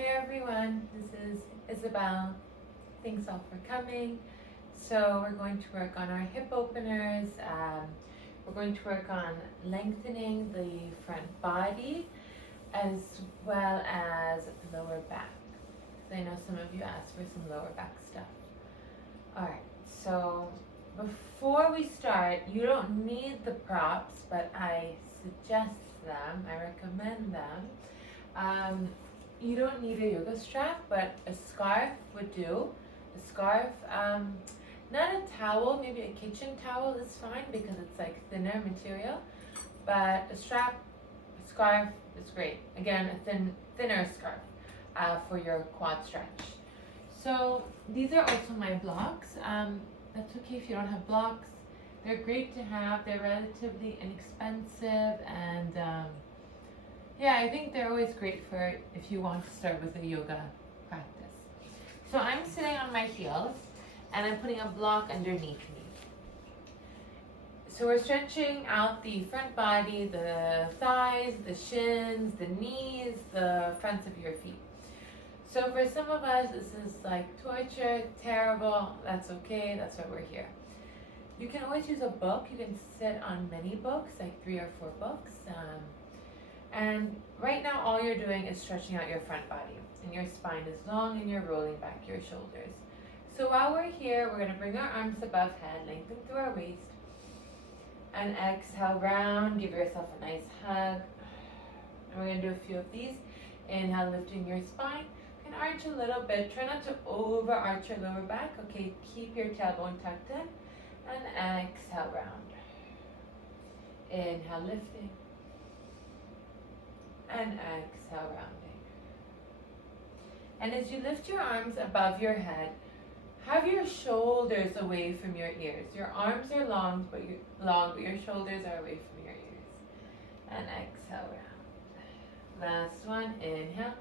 Hey everyone, this is Isabel. Thanks all for coming. So we're going to work on our hip openers. We're going to work on lengthening the front body as well as the lower back. I know some of you asked for some lower back stuff. Alright, so before we start, you don't need the props, but I suggest them, I recommend them. You don't need a yoga strap, but a scarf would do. A scarf, not a towel, maybe a kitchen towel is fine because it's like thinner material. But a strap, a scarf is great. Again, a thinner scarf for your quad stretch. So these are also my blocks. That's okay if you don't have blocks. They're great to have. They're relatively inexpensive and yeah, I think they're always great for if you want to start with a yoga practice. So I'm sitting on my heels and I'm putting a block underneath me. So we're stretching out the front body, the thighs, the shins, the knees, the fronts of your feet. So for some of us, this is like torture, terrible. That's okay, that's why we're here. You can always use a book. You can sit on many books, like 3 or 4 books. And right now all you're doing is stretching out your front body and your spine is long and you're rolling back your shoulders. So while we're here, we're going to bring our arms above head, lengthen through our waist, and exhale round, give yourself a nice hug. And we're going to do a few of these. Inhale, lifting your spine. You can arch a little bit. Try not to over arch your lower back. Okay, keep your tailbone tucked in. And exhale round. Inhale, lifting. And exhale, rounding. And as you lift your arms above your head, have your shoulders away from your ears. Your arms are long, but your shoulders are away from your ears. And exhale, round. Last one, inhale.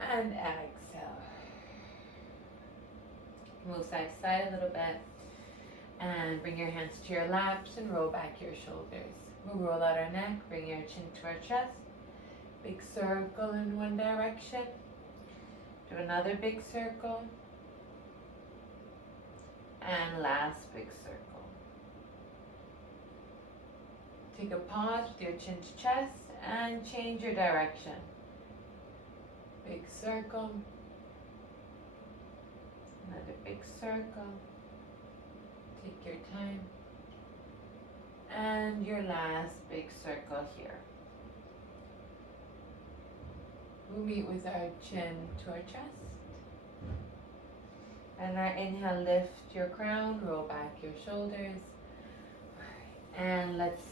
And exhale. Move side to side a little bit. And bring your hands to your laps and roll back your shoulders. We'll roll out our neck, bring your chin to our chest. Big circle in one direction. Do another big circle. And last big circle. Take a pause with your chin to chest and change your direction. Big circle. Another big circle. Take your time. And your last big circle here. We'll meet with our chin to our chest. And our inhale, lift your crown, roll back your shoulders. And let's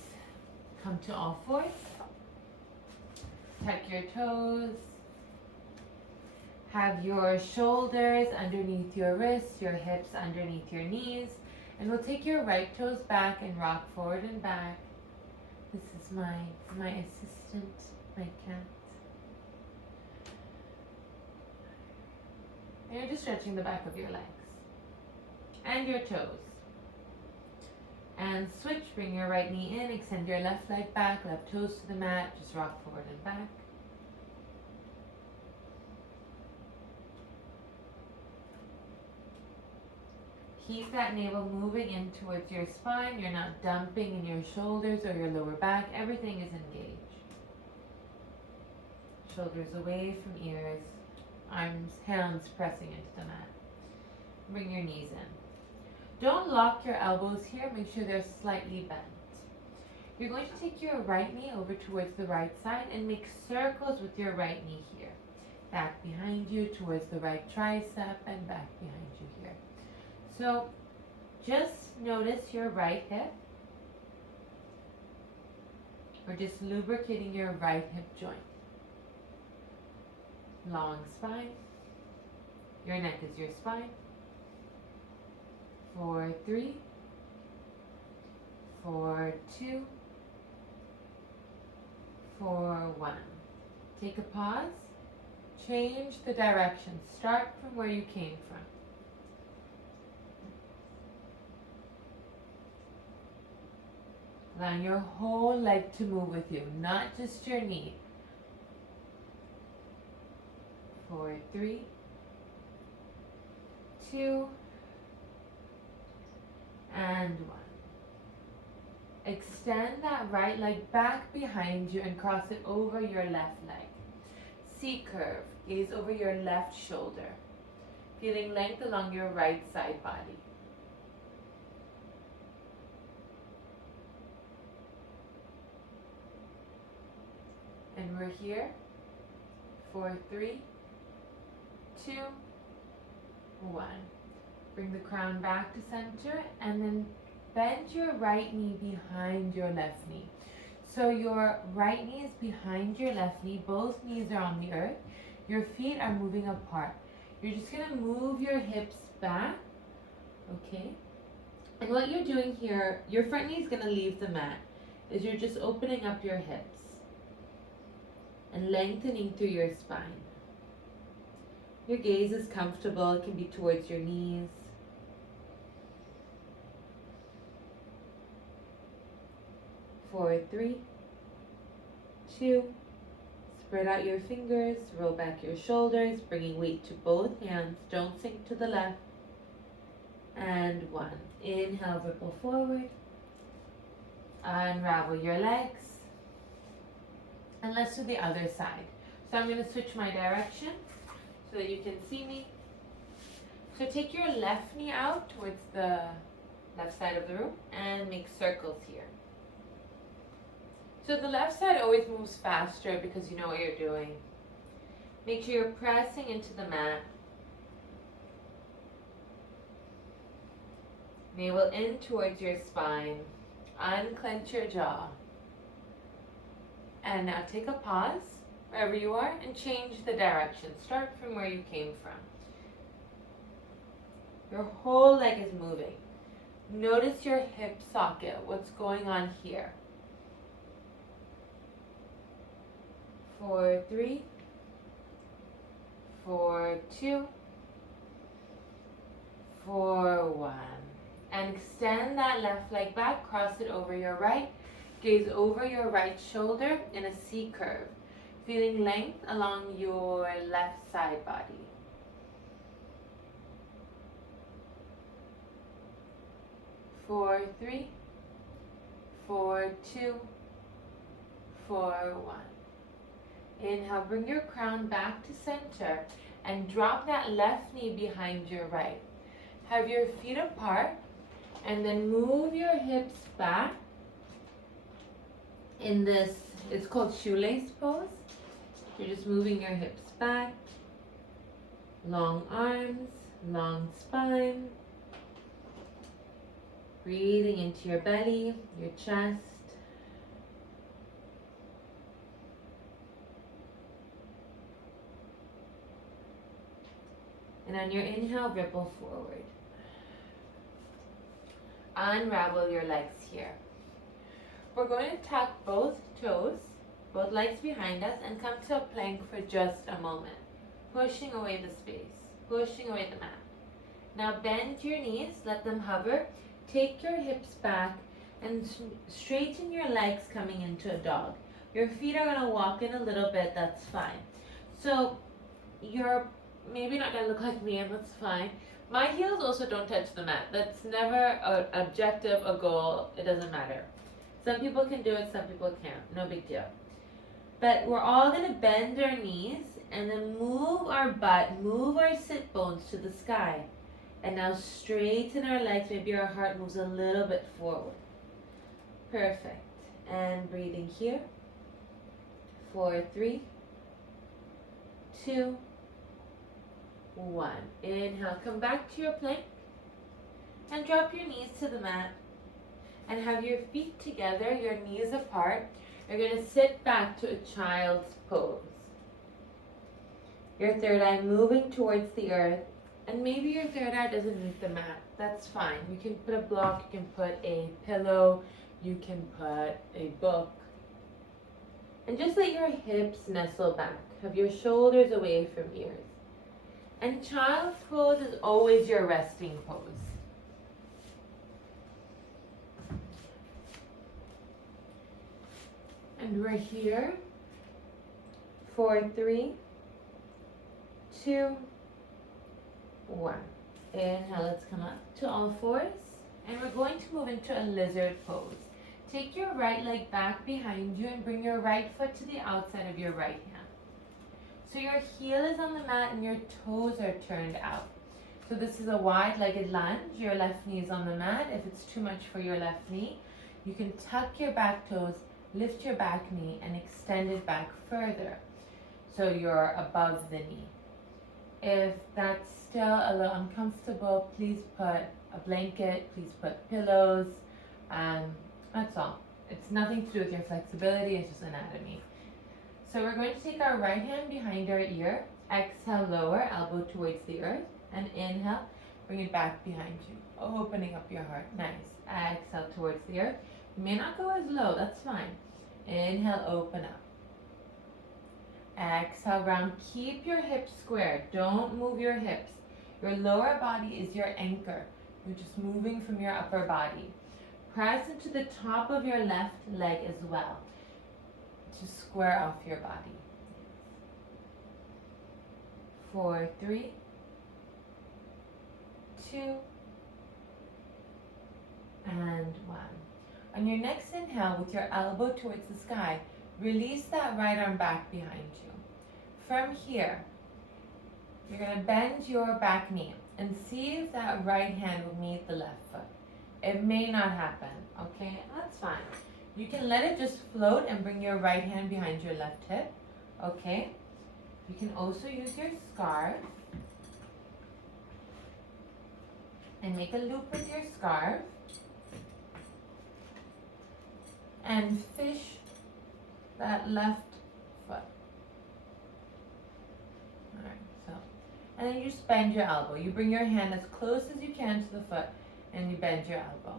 come to all fours. Tuck your toes. Have your shoulders underneath your wrists, your hips underneath your knees. And we'll take your right toes back and rock forward and back. This is my assistant, my cat. And you're just stretching the back of your legs. And your toes. And switch, bring your right knee in, extend your left leg back, left toes to the mat, just rock forward and back. Keep that navel moving in towards your spine. You're not dumping in your shoulders or your lower back. Everything is engaged. Shoulders away from ears. Arms, hands pressing into the mat. Bring your knees in. Don't lock your elbows here. Make sure they're slightly bent. You're going to take your right knee over towards the right side and make circles with your right knee here. Back behind you towards the right tricep and back behind you here. So just notice your right hip. We're just lubricating your right hip joint. Long spine. Your neck is your spine. 4, 3, 4, 2, 4, 1. Take a pause. Change the direction. Start from where you came from. Allow your whole leg to move with you, not just your knee. For 3, 2, and 1. Extend that right leg back behind you and cross it over your left leg. C curve, gaze over your left shoulder, feeling length along your right side body. And we're here for 3, 2, 1. Bring the crown back to center and then bend your right knee behind your left knee. So your right knee is behind your left knee, both knees are on the earth, your feet are moving apart. You're just going to move your hips back, okay? And what you're doing here, your front knee is going to leave the mat, is you're just opening up your hips and lengthening through your spine. Your gaze is comfortable, it can be towards your knees. For 3, 2, spread out your fingers, roll back your shoulders, bringing weight to both hands, don't sink to the left. And 1. Inhale, ripple forward. Unravel your legs. And let's do the other side. So I'm going to switch my direction so that you can see me. So take your left knee out towards the left side of the room and make circles here. So the left side always moves faster because you know what you're doing. Make sure you're pressing into the mat. Navel in towards your spine. Unclench your jaw. And now take a pause wherever you are and change the direction. Start from where you came from. Your whole leg is moving. Notice your hip socket, what's going on here. For 3, for 2, for 1. And extend that left leg back, cross it over your right. Gaze over your right shoulder in a C curve, feeling length along your left side body. For 3, for 2, for 1. Inhale, bring your crown back to center and drop that left knee behind your right. Have your feet apart and then move your hips back in this, it's called shoelace pose. You're just moving your hips back, long arms, long spine, breathing into your belly, your chest. And on your inhale, ripple forward. Unravel your legs here. We're going to tuck both toes, both legs behind us, and come to a plank for just a moment. Pushing away the space, pushing away the mat. Now bend your knees, let them hover. Take your hips back and straighten your legs coming into a dog. Your feet are going to walk in a little bit, that's fine. So you're maybe not going to look like me, and that's fine. My heels also don't touch the mat. That's never an objective, a goal, it doesn't matter. Some people can do it, some people can't, no big deal. But we're all going to bend our knees and then move our butt, move our sit bones to the sky. And now straighten our legs, maybe our heart moves a little bit forward. Perfect. And breathing here. For 3, 2, 1. Inhale, come back to your plank and drop your knees to the mat and have your feet together, your knees apart. You're going to sit back to a child's pose. Your third eye moving towards the earth, and maybe your third eye doesn't meet the mat. That's fine. You can put a block, you can put a pillow, you can put a book. And just let your hips nestle back. Have your shoulders away from ears. And child's pose is always your resting pose. And we're here for 3, 2, 1. Inhale, let's come up to all fours. And we're going to move into a lizard pose. Take your right leg back behind you and bring your right foot to the outside of your right hand. So your heel is on the mat and your toes are turned out. So this is a wide-legged lunge. Your left knee is on the mat. If it's too much for your left knee, you can tuck your back toes, lift your back knee, and extend it back further so you're above the knee. If that's still a little uncomfortable, please put a blanket, please put pillows, that's all. It's nothing to do with your flexibility, it's just anatomy. So we're going to take our right hand behind our ear, exhale, lower, elbow towards the earth, and inhale, bring it back behind you, opening up your heart, nice. Exhale towards the earth. You may not go as low, that's fine. Inhale, open up. Exhale, round. Keep your hips square. Don't move your hips. Your lower body is your anchor. You're just moving from your upper body. Press into the top of your left leg as well to square off your body. 4, 3, 2, and 1. On your next inhale, with your elbow towards the sky, release that right arm back behind you. From here, you're going to bend your back knee and see if that right hand will meet the left foot. It may not happen, okay? That's fine. You can let it just float and bring your right hand behind your left hip, okay? You can also use your scarf and make a loop with your scarf and fish that left foot. Alright, so, and then you just bend your elbow. You bring your hand as close as you can to the foot and you bend your elbow.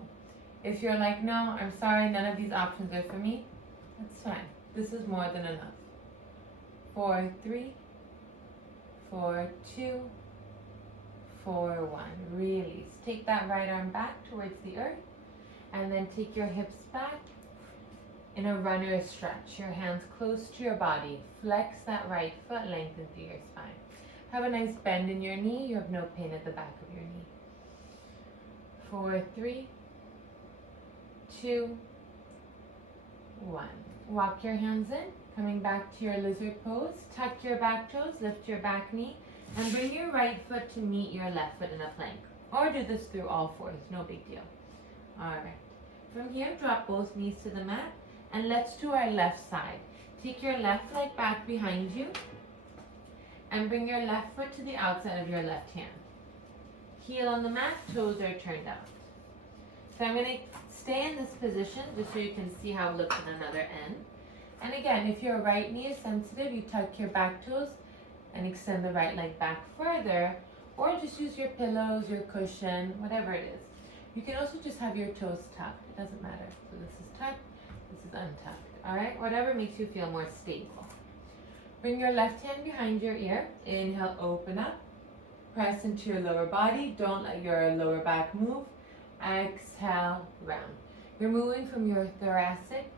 If you're like, no, I'm sorry, none of these options are for me, that's fine. This is more than enough. 4, 3, 4, 2, 4, 1. Release. Take that right arm back towards the earth and then take your hips back in a runner's stretch. Your hands close to your body. Flex that right foot, lengthen through your spine. Have a nice bend in your knee. You have no pain at the back of your knee. 4, 3, 2, 1. Walk your hands in, coming back to your lizard pose. Tuck your back toes, lift your back knee, and bring your right foot to meet your left foot in a plank. Or do this through all fours, no big deal. Alright. From here, drop both knees to the mat, and let's do our left side. Take your left leg back behind you, and bring your left foot to the outside of your left hand. Heel on the mat, toes are turned out. So I'm going to stay in this position just so you can see how it looks on another end. And again, if your right knee is sensitive, you tuck your back toes and extend the right leg back further, or just use your pillows, your cushion, whatever it is. You can also just have your toes tucked. It doesn't matter. So this is tucked, this is untucked. All right, whatever makes you feel more stable. Bring your left hand behind your ear. Inhale, open up. Press into your lower body. Don't let your lower back move. Exhale, round. You're moving from your thoracic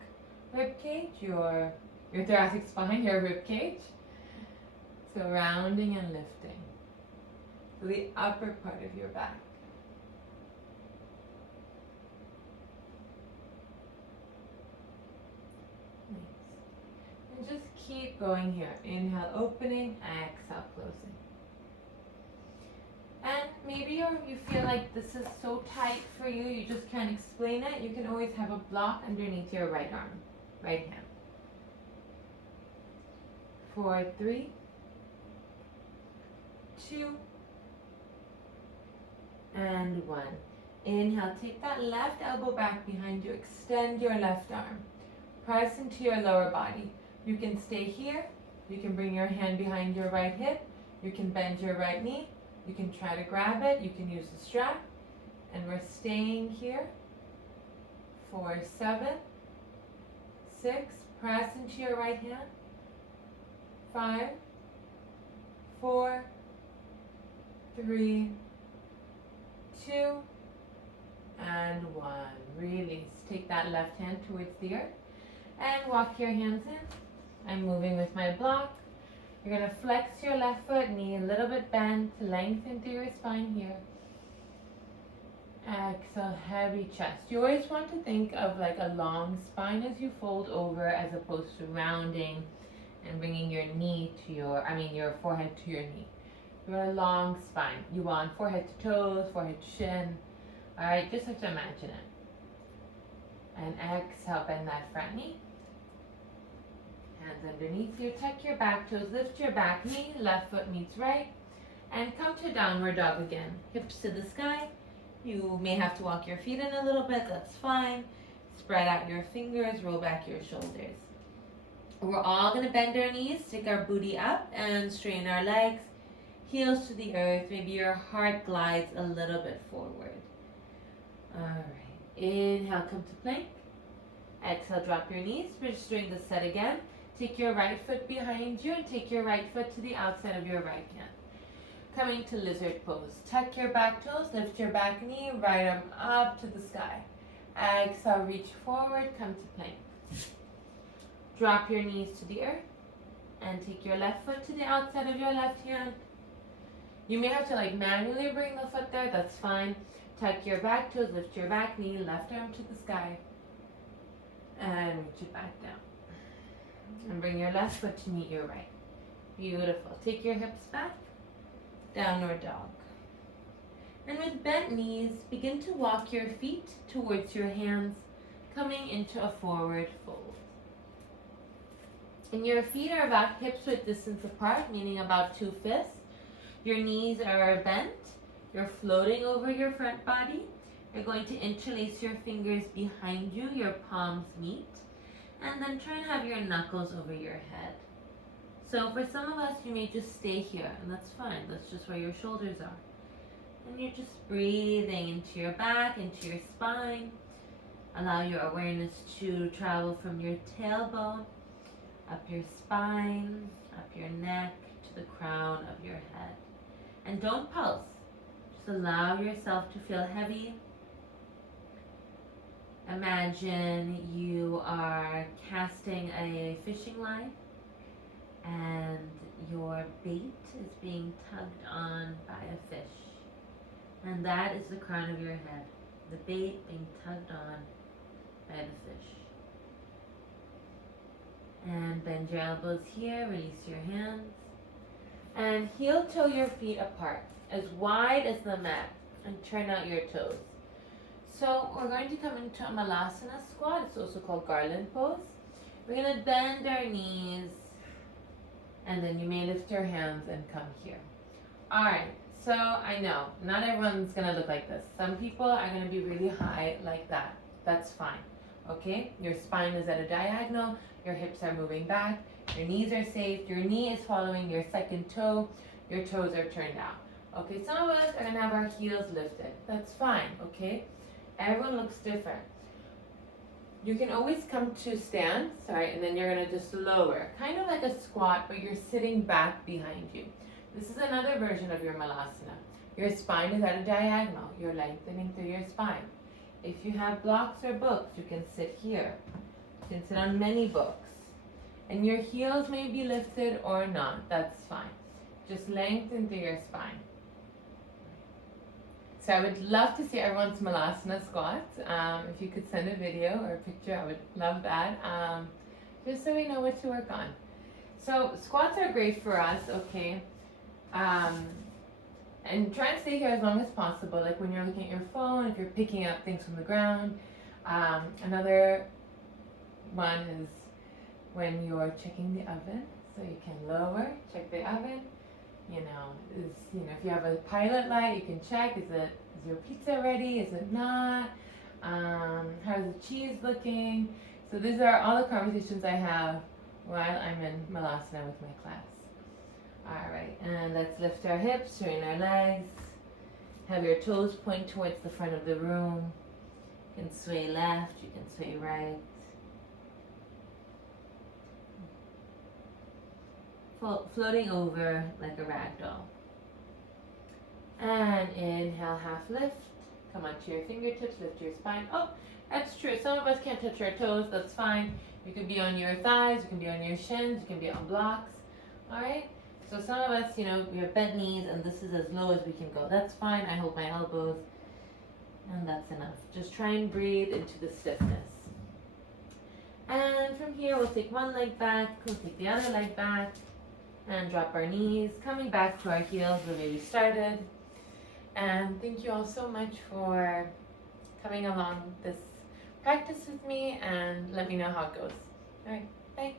rib cage, your thoracic spine, your rib cage. So rounding and lifting. So the upper part of your back. Nice. And just keep going here. Inhale, opening, exhale, closing. And maybe you feel like this is so tight for you, you just can't explain it. You can always have a block underneath your right arm, right hand. 4, 3, 2, and 1. Inhale, take that left elbow back behind you. Extend your left arm. Press into your lower body. You can stay here. You can bring your hand behind your right hip. You can bend your right knee. You can try to grab it. You can use the strap. And we're staying here for 7, 6. Press into your right hand. 5, 4, 3, 2, and 1. Release. Take that left hand towards the earth and walk your hands in. I'm moving with my block. You're gonna flex your left foot, knee a little bit bent, lengthen through your spine here. Exhale, heavy chest. You always want to think of like a long spine as you fold over, as opposed to rounding and bringing your your forehead to your knee. You want a long spine. You want forehead to toes, forehead to shin. All right, just have to imagine it. And exhale, bend that front knee. Hands underneath you, tuck your back toes, lift your back knee, left foot meets right, and come to downward dog again. Hips to the sky. You may have to walk your feet in a little bit, that's fine. Spread out your fingers, roll back your shoulders. We're all gonna bend our knees, take our booty up and straighten our legs, heels to the earth. Maybe your heart glides a little bit forward. All right, inhale, come to plank. Exhale, drop your knees, registering the set again. Take your right foot behind you and take your right foot to the outside of your right hand. Coming to lizard pose. Tuck your back toes, lift your back knee, right arm up to the sky. Exhale, reach forward, come to plank. Drop your knees to the earth and take your left foot to the outside of your left hand. You may have to manually bring the foot there, that's fine. Tuck your back toes, lift your back knee, left arm to the sky. And reach it back down. And bring your left foot to meet your right. Beautiful. Take your hips back. Downward dog. And with bent knees, begin to walk your feet towards your hands, coming into a forward fold. And your feet are about hips width distance apart, meaning about 2 fists. Your knees are bent. You're floating over your front body. You're going to interlace your fingers behind you, your palms meet, and then try and have your knuckles over your head. So for some of us, you may just stay here, and that's fine. That's just where your shoulders are. And you're just breathing into your back, into your spine. Allow your awareness to travel from your tailbone, up your spine, up your neck, to the crown of your head. And don't pulse. Just allow yourself to feel heavy. Imagine you are casting a fishing line and your bait is being tugged on by a fish. And that is the crown of your head, the bait being tugged on by the fish. And bend your elbows here, release your hands. And heel toe your feet apart, as wide as the mat, and turn out your toes. So we're going to come into a Malasana squat. It's also called garland pose. We're going to bend our knees, and then you may lift your hands and come here. All right, so I know not everyone's going to look like this. Some people are going to be really high like that. That's fine, okay? Your spine is at a diagonal. Your hips are moving back. Your knees are safe. Your knee is following your second toe. Your toes are turned out. Okay, some of us are going to have our heels lifted. That's fine, okay? Everyone looks different. You can always come to stand, and then you're going to just lower. Kind of like a squat, but you're sitting back behind you. This is another version of your Malasana. Your spine is at a diagonal. You're lengthening through your spine. If you have blocks or books, you can sit here. You can sit on many books. And your heels may be lifted or not. That's fine. Just lengthen through your spine. So I would love to see everyone's Malasana squats. If you could send a video or a picture, I would love that. Just so we know what to work on. So squats are great for us, okay? And try and stay here as long as possible. Like when you're looking at your phone, if you're picking up things from the ground. Another one is when you're checking the oven. So you can lower, check the oven. If you have a pilot light, you can check, is your pizza ready, is it not, how's the cheese looking? So these are all the conversations I have while I'm in Malasana with my class. Alright, and let's lift our hips, straighten our legs, have your toes point towards the front of the room. You can sway left, you can sway right. Floating over like a rag doll. And inhale, half lift. Come onto your fingertips, lift your spine. Oh, that's true. Some of us can't touch our toes. That's fine. You can be on your thighs. You can be on your shins. You can be on blocks. Alright? So some of us, we have bent knees and this is as low as we can go. That's fine. I hold my elbows and that's enough. Just try and breathe into the stiffness. And from here, we'll take one leg back, we'll take the other leg back, and drop our knees, coming back to our heels the way we started. And thank you all so much for coming along this practice with me, and let me know how it goes. All right, bye.